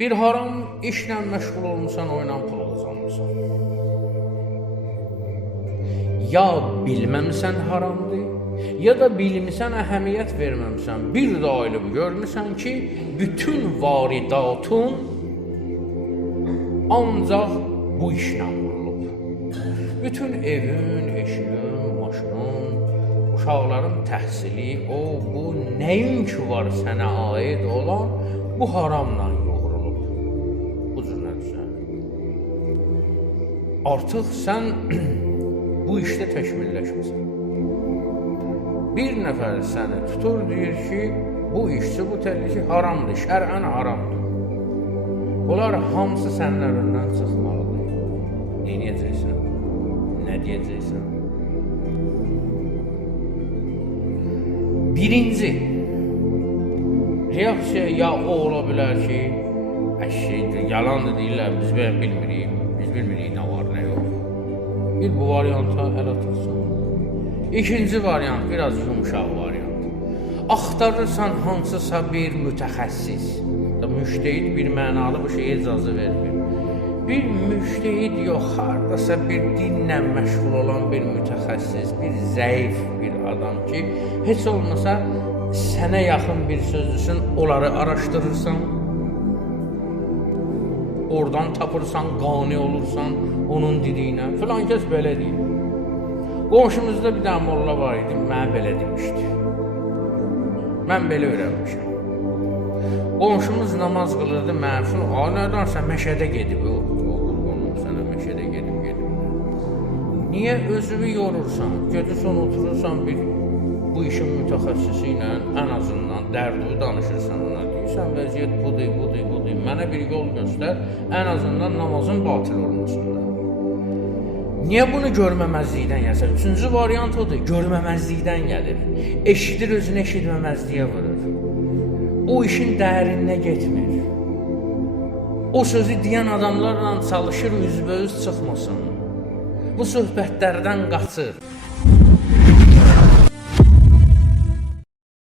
Bir haram işlə məşğul olmusan, oyla pul qazanırsan. Ya bilməmisən haramdır, ya da bilmisən əhəmiyyət verməmisən. Bir də aylım görmüsən ki, bütün varidatun ancaq bu işlə vurulub. Bütün evin, eşiyin, maşının, uşaqların təhsili, o, bu, nəyin ki var sənə aid olan, bu haramla yoğrulub. Bu cür nədirsən? Artıq sən bu işdə təkmilləşməsən. Bir nəfər səni tutur, deyir ki, bu işçi bu təhliki haramdır, şər'ən haramdır. Bunlar hamısı sənin əlindən çıxmalıdır. Ne deyəcəksən? Nə deyəcəksən? Birinci, reaksiya ya o ola bilər ki, yalandır deyirlər, biz bilmirik, nə var, nə yox. Bir bu varianta əl atırsın. İkinci variant, biraz yumuşaq variant. Axtarırsan hansısa bir mütəxəssis, müştehid bir mənalı bu şeyə icazə vermir. Bir müştehid yox, haradasa bir dinlə məşğul olan bir mütəxəssis, bir zəif bir adam ki, heç olmasa sənə yaxın bir sözlüsün, onları araşdırırsan, oradan tapırsan, qani olursan, onun dediyinə. Filan kəs belə deyir. Qonşumuzda bir dənə molla var idi, mənə belə demişdi. Mən belə öyrənmişəm. Qonşumuz namaz qılırdı, mənə üçün, nədansa məşədə gedib, qurbanım sənə məşədə gedib. Niyə özünü yorursan, gedirsən, oturursan bir bu işin mütəxəssisi ilə ən azından dərdi danışırsan ona, deyirsən, vəziyyət budur, mənə bir yol göstər, ən azından namazın batil olmasında. Niyə bunu görməməzlikdən gəlsən? Üçüncü variant odur, görməməzlikdən gəlir. Eşidir, özünü eşitməməzliyə vurur. O işin dərinə getmir. O sözü deyən adamlarla çalışır, üzbəüz çıxmasın. Bu söhbətlərdən qaçır.